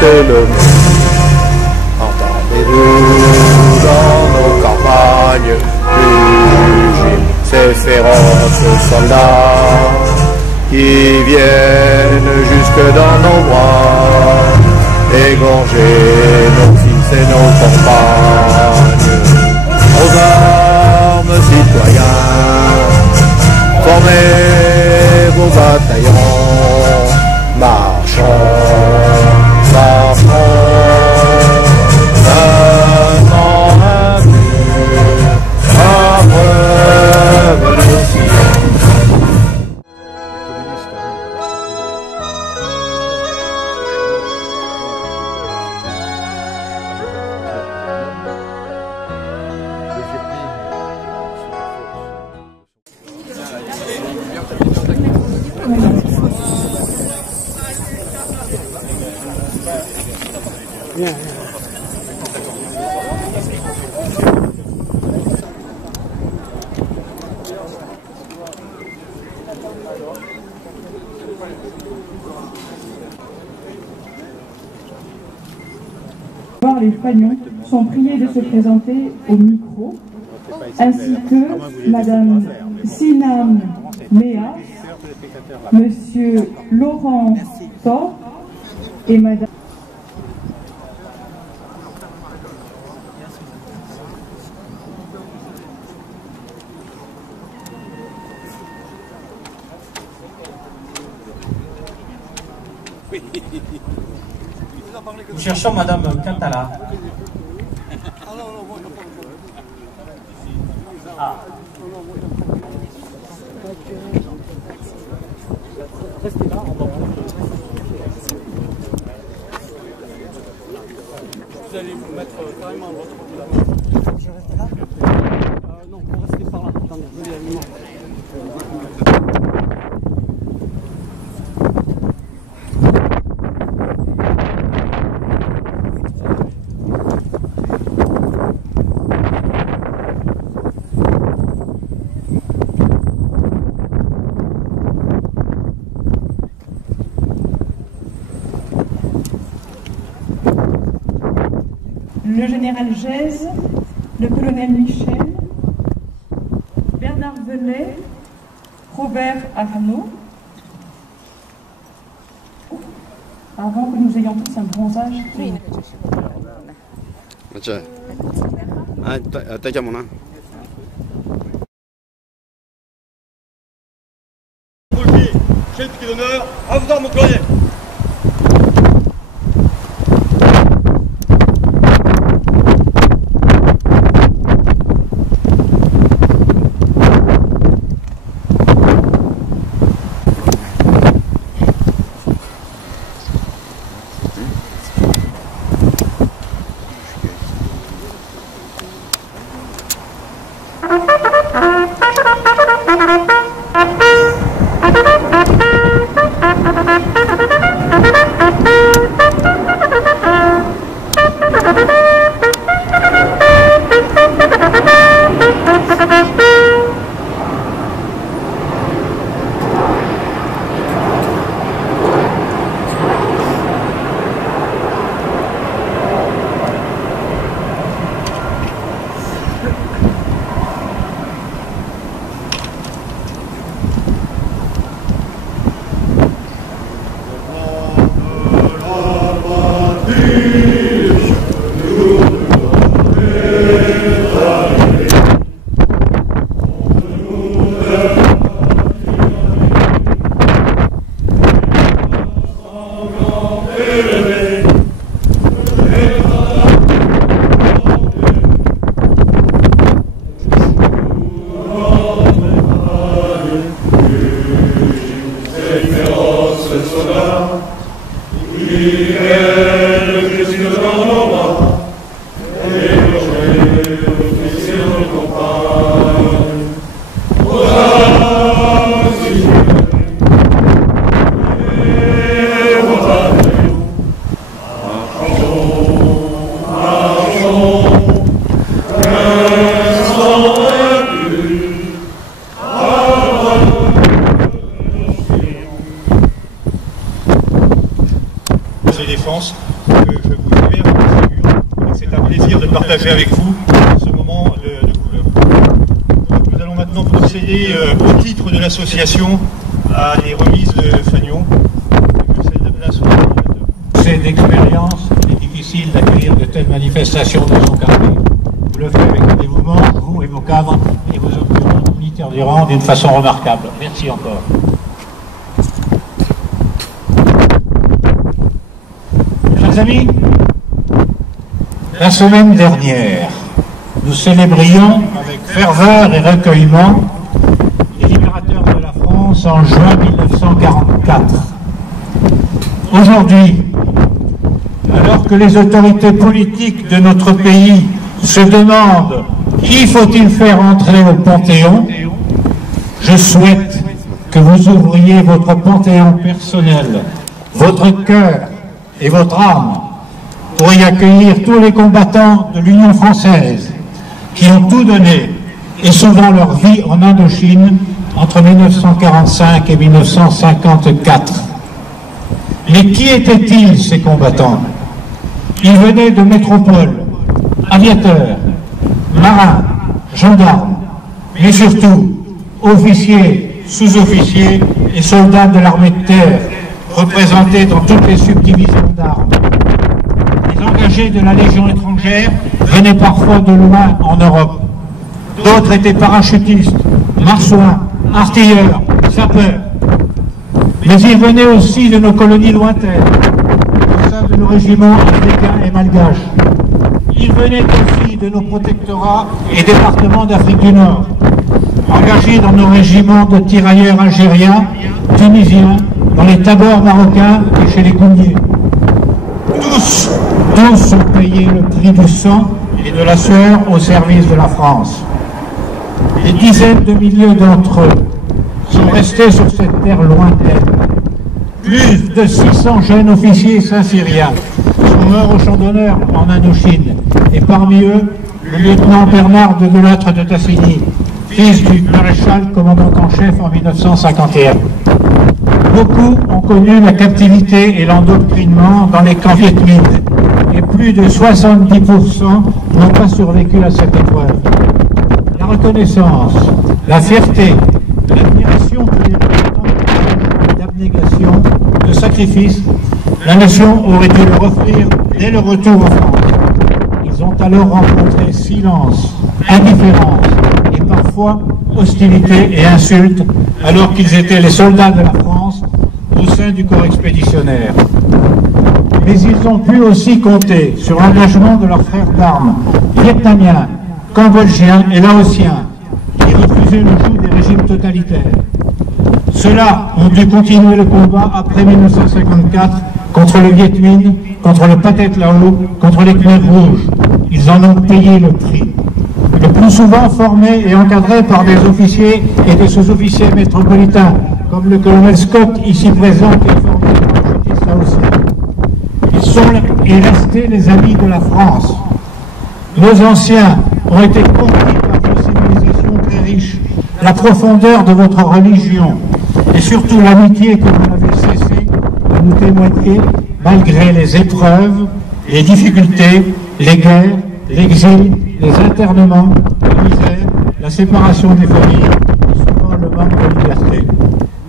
quitter le monde. Entendez-vous dans nos campagnes rugir ces féroces soldats qui viennent jusque dans nos bras, égorger nos fils et nos compagnes. Aux armes, citoyens, formez vos bataillons, marchons, marchons, d'un an à mur, à preuve de Sion. Les Fagnons sont priés de se présenter au micro, ainsi que Madame Sinam Méa, Monsieur Laurent Thor et Madame... Nous cherchons Madame Cantala. Ah. Restez là, on va... Vous allez vous mettre carrément à votre côté là. Je reste là non, vous restez par là. Attendez, venez avec moi. Le général Gèze, le colonel Michel, Bernard Velay, Robert Arnaud, avant que nous ayons tous un bronzage. Chef d'honneur, à vous armes, mon colonel. Défense. c'est un plaisir de partager avec vous ce moment de couleur. Donc, nous allons maintenant procéder au titre de l'association à des remises de fanions. C'est d'expérience, il est difficile d'accueillir de telles manifestations dans son quartier. Vous le faites avec un dévouement, vous et vos cadres et vos militaires du rang d'une façon remarquable. Merci encore. Chers amis, la semaine dernière, nous célébrions avec ferveur et recueillement les libérateurs de la France en juin 1944. Aujourd'hui, alors que les autorités politiques de notre pays se demandent qui faut-il faire entrer au Panthéon, je souhaite que vous ouvriez votre Panthéon personnel, votre cœur et votre âme pour y accueillir tous les combattants de l'Union française qui ont tout donné et souvent leur vie en Indochine entre 1945 et 1954. Mais qui étaient-ils, ces combattants? Ils venaient de métropoles, aviateurs, marins, gendarmes, mais surtout officiers, sous-officiers et soldats de l'armée de terre, représentés dans toutes les subdivisions d'armes. Les engagés de la Légion étrangère venaient parfois de loin en Europe. D'autres étaient parachutistes, marsouins, artilleurs, sapeurs. Mais ils venaient aussi de nos colonies lointaines, au sein de nos régiments africains et malgaches. Ils venaient aussi de nos protectorats et départements d'Afrique du Nord, engagés dans nos régiments de tirailleurs algériens, tunisiens, dans les tabors marocains et chez les Gouniers. Tous ont payé le prix du sang et de la sueur au service de la France. Des dizaines de milliers d'entre eux sont restés sur cette terre lointaine. Plus de 600 jeunes officiers saint-syriens sont morts au champ d'honneur en Indochine. Et parmi eux, le lieutenant Bernard de Delattre de Tassigny, fils du maréchal commandant en chef en 1951. Beaucoup ont connu la captivité et l'endoctrinement dans les camps Viet Minh. Et plus de 70% n'ont pas survécu à cette épreuve. La reconnaissance, la fierté, l'admiration que les représentants d'abnégation, de sacrifice, la nation aurait dû leur offrir dès le retour en France. Ils ont alors rencontré silence, indifférence et parfois hostilité et insultes, alors qu'ils étaient les soldats de la France au sein du corps expéditionnaire. Mais ils ont pu aussi compter sur l'engagement de leurs frères d'armes, vietnamiens, cambodgiens et laotiens, qui refusaient le joug des régimes totalitaires. Ceux-là ont dû continuer le combat après 1954 contre le Viet Minh, contre le Pathet Lao, contre les Khmers rouges. Ils en ont payé le prix. Le plus souvent formés et encadrés par des officiers et des sous-officiers métropolitains, comme le colonel Scott, ici présent, qui est formé parachutiste laotien. Ils sont et restés les amis de la France. Nos anciens ont été compris par vos civilisations très riches, la profondeur de votre religion et surtout l'amitié que vous n'avez cessé de nous témoigner malgré les épreuves, les difficultés, les guerres, l'exil, les internements, la misère, la séparation des familles et souvent le manque de liberté.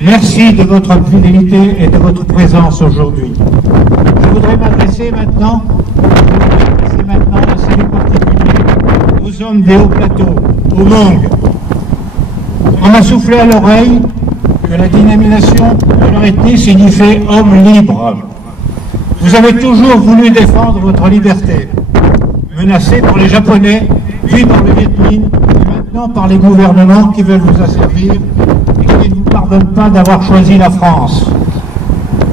Merci de votre fidélité et de votre présence aujourd'hui. Je voudrais m'adresser maintenant un salut particulier aux hommes des hauts plateaux, aux Hmongs. On m'a soufflé à l'oreille que la dénomination de leur ethnie signifiait homme libre. Vous avez toujours voulu défendre votre liberté, menacée par les Japonais, puis par le Viet Minh, et maintenant par les gouvernements qui veulent vous asservir et qui ne vous pardonnent pas d'avoir choisi la France.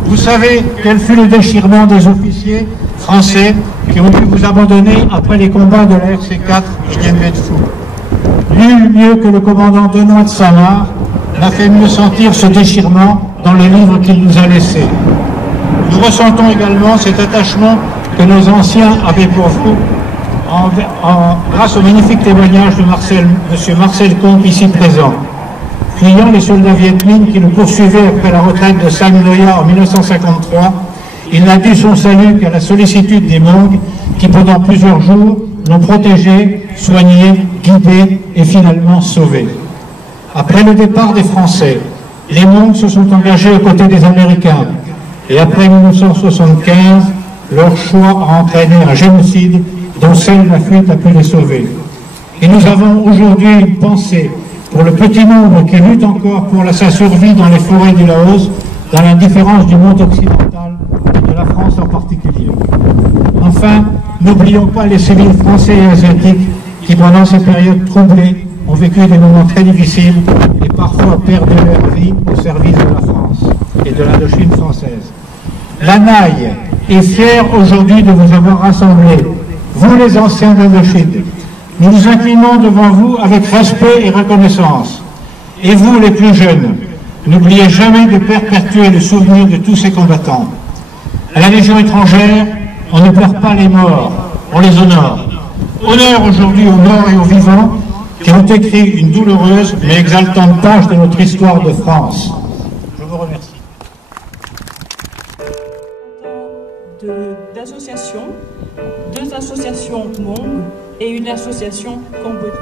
Vous savez quel fut le déchirement des officiers français qui ont pu vous abandonner après les combats de la RC4 et Dien Bien Phu. Nul mieux que le commandant Benoît de Saint-Marc n'a fait mieux sentir ce déchirement dans le livre qu'il nous a laissé. Nous ressentons également cet attachement que nos anciens avaient pour vous grâce au magnifique témoignage de M. Marcel Comte ici présent. Fuyant les soldats Viet Minh qui nous poursuivaient après la retraite de Sam Noya en 1953, Il n'a dû son salut qu'à la sollicitude des Hmong qui pendant plusieurs jours l'ont protégé, soigné, guidé et finalement sauvé. Après le départ des Français, les Hmong se sont engagés aux côtés des Américains et après 1975, leur choix a entraîné un génocide dont seule la fuite a pu les sauver. Et nous avons aujourd'hui une pensée pour le petit nombre qui lutte encore pour sa survie dans les forêts du Laos, dans l'indifférence du monde occidental et de la France en particulier. Enfin, n'oublions pas les civils français et asiatiques qui, pendant ces périodes troublées, ont vécu des moments très difficiles et parfois perdu leur vie au service de la France et de l'Indochine française. L'ANAI est fière aujourd'hui de vous avoir rassemblés, vous les anciens d'Indochine. Nous nous inclinons devant vous avec respect et reconnaissance. Et vous, les plus jeunes, n'oubliez jamais de perpétuer le souvenir de tous ces combattants. À la Légion étrangère, on ne pleure pas les morts, on les honore. Honneur aujourd'hui aux morts et aux vivants qui ont écrit une douloureuse mais exaltante page de notre histoire de France. Je vous remercie. D'associations, 2 associations Hmong et une association cambodgienne.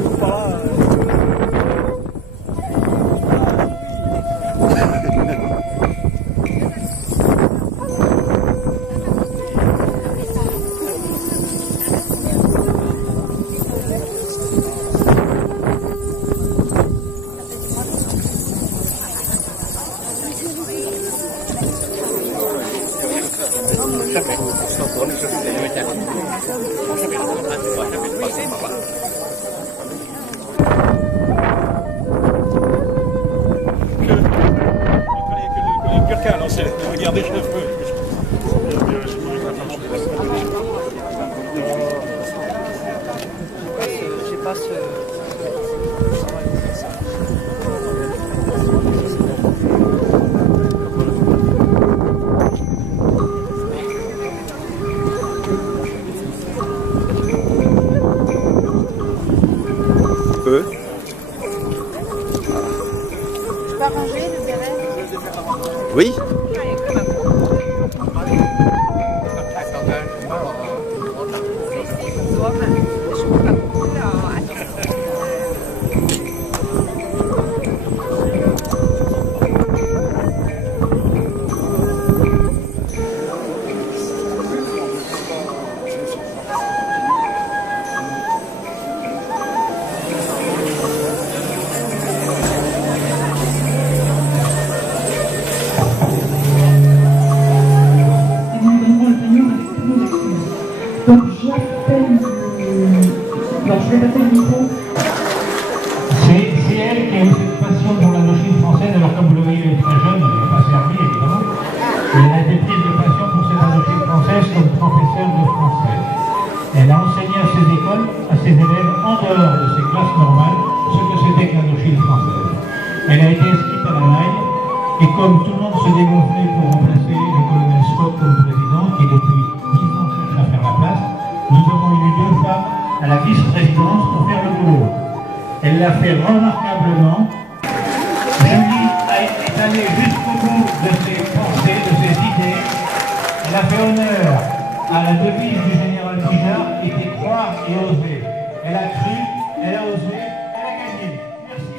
ou pas. Quelqu'un lancé, regardez, je le feu. Peu. Je peux arranger le béret? Oui. C'est elle qui a eu cette passion pour la doctrine française, alors comme vous le voyez, elle est très jeune, elle n'est pas servie évidemment. Et elle a été prise de passion pour cette doctrine française comme professeure de français. Elle a enseigné à ses écoles, à ses élèves, en dehors de ses classes normales, ce que c'était que la doctrine française. Elle a été inscrite à la Maille, et comme tout le monde se dégonflait pour remplacer le colonel Scott comme président, qui depuis 10 ans cherche à faire la place, nous avons eu 2 femmes à la vice-présidence pour faire le boulot. Elle l'a fait remarquablement. Julie est allée jusqu'au bout de ses pensées, de ses idées. Elle a fait honneur à la devise du général Guijard, qui était croire et oser. Elle a cru, elle a osé, elle a gagné. Merci.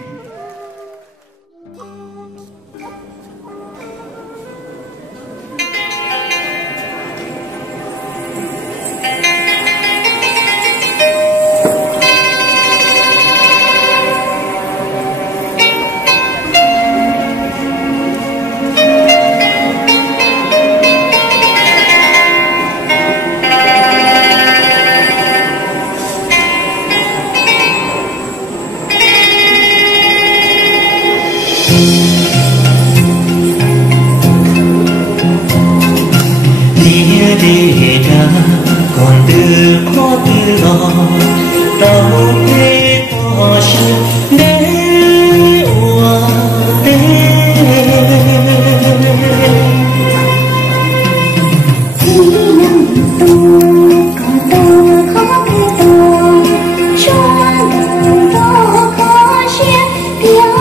còn từ khó từ lo đâu thế có sự để ua thế chỉ nằm tu còn tu khó tu cho đầu đó khó xiết tiếng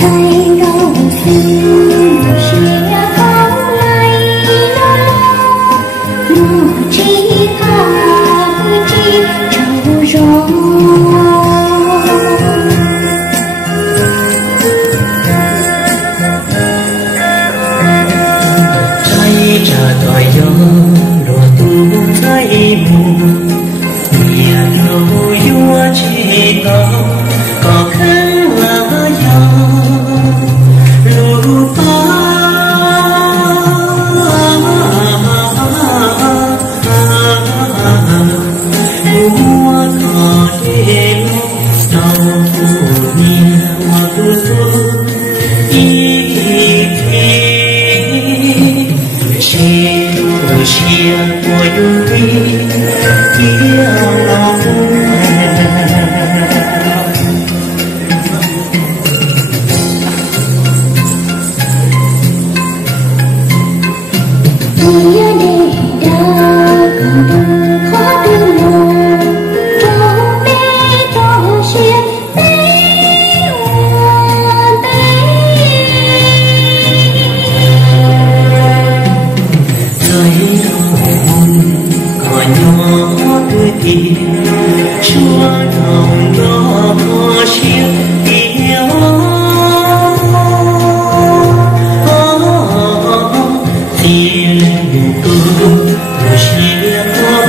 thầy đầu xưa Hãy subscribe cho kênh Ghiền Mì Gõ để không bỏ lỡ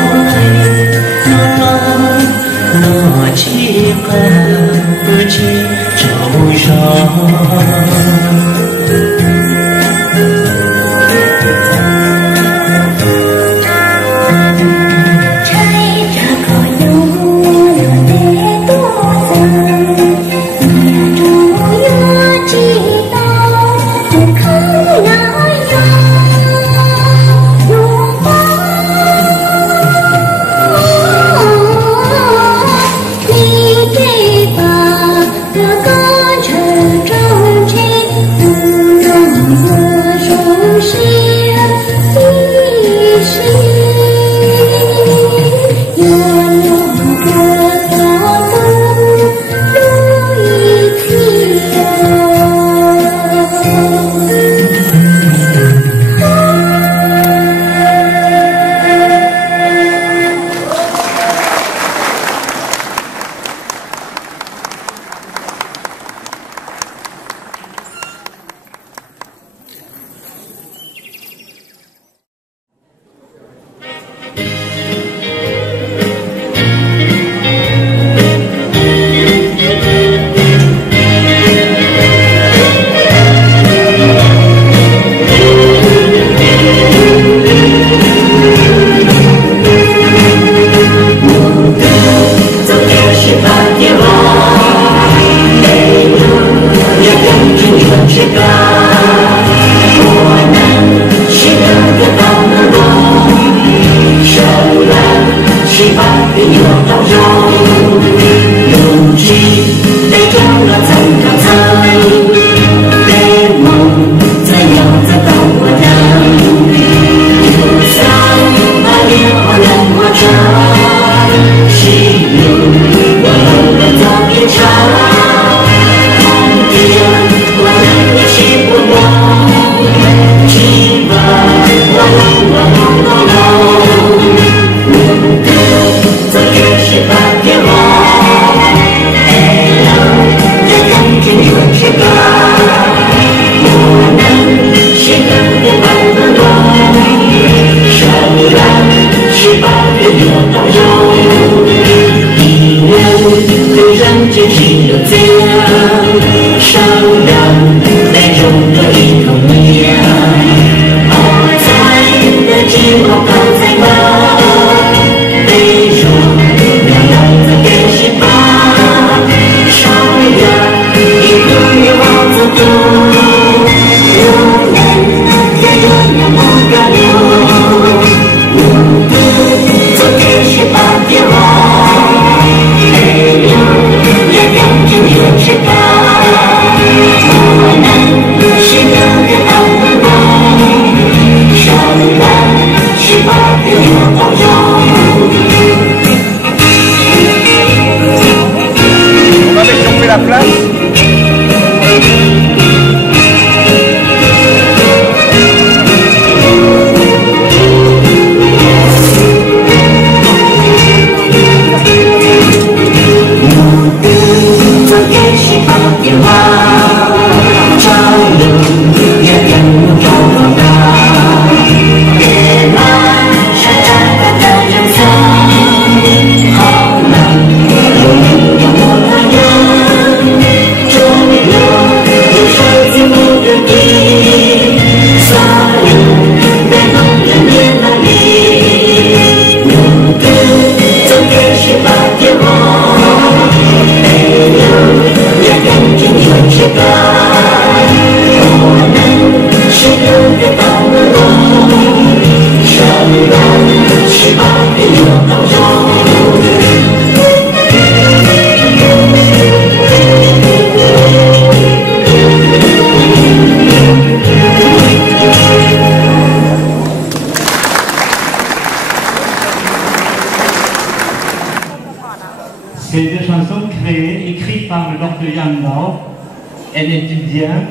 un étudiant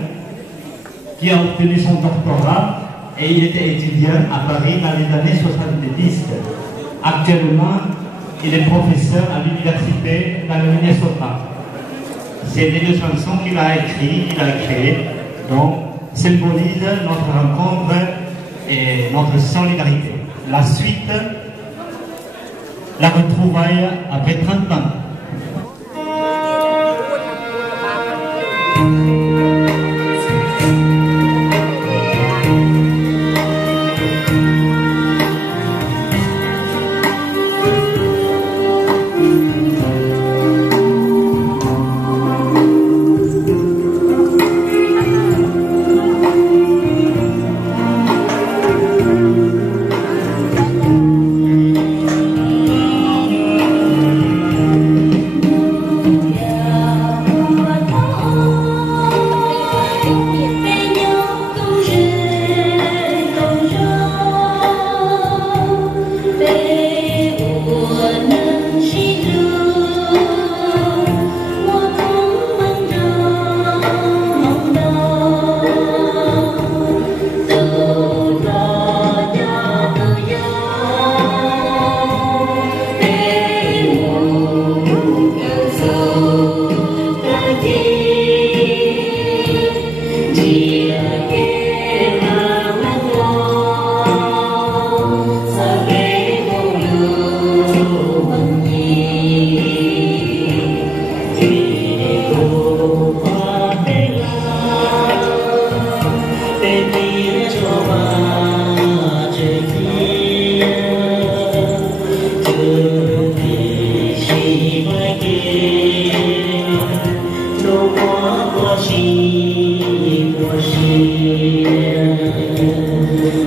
qui a obtenu son doctorat et il était étudiant à Paris dans les années 70. Actuellement, il est professeur à l'université dans le Minnesota. C'est les deux chansons qu'il a écrites, qu'il a créées, donc symbolisent notre rencontre et notre solidarité. La suite, la retrouvaille après 30 ans.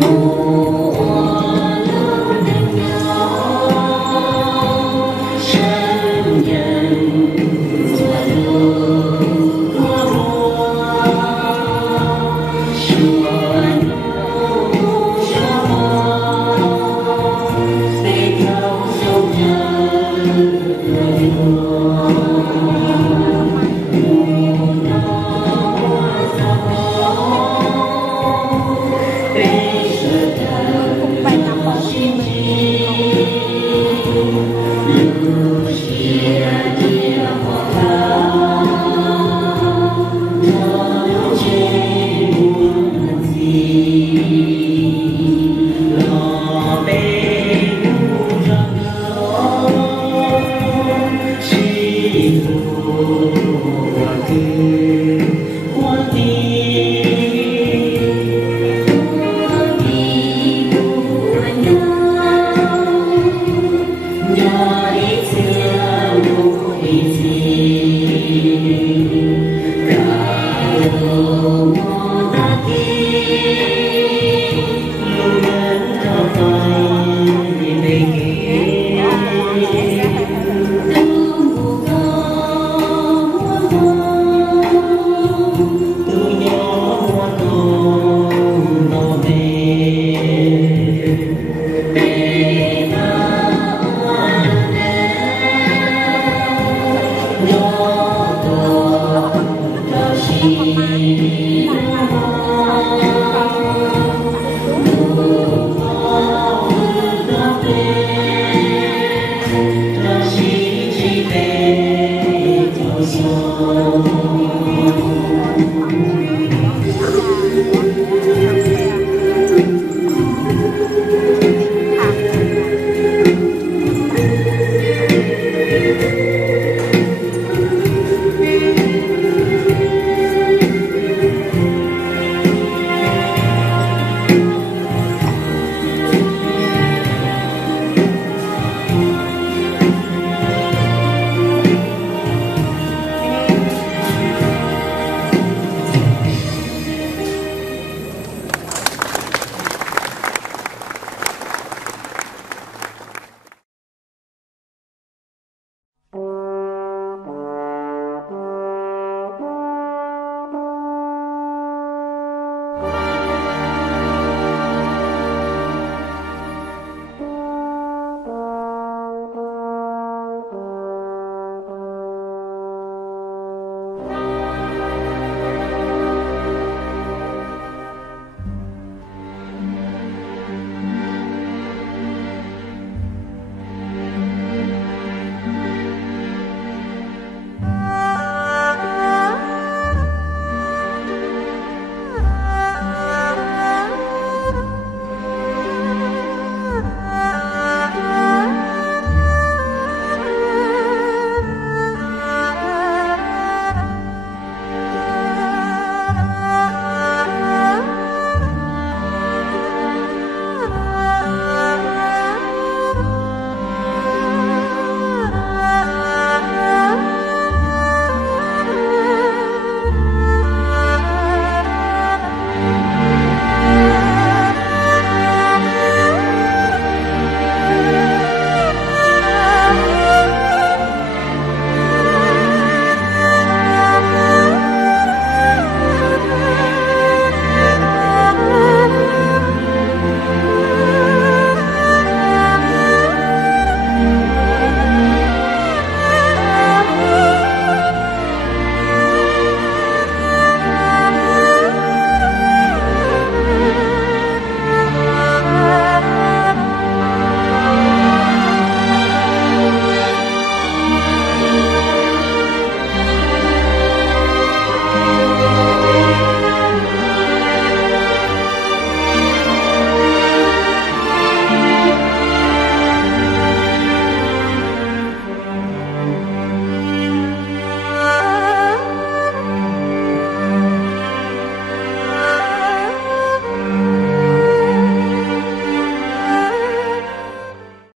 Oh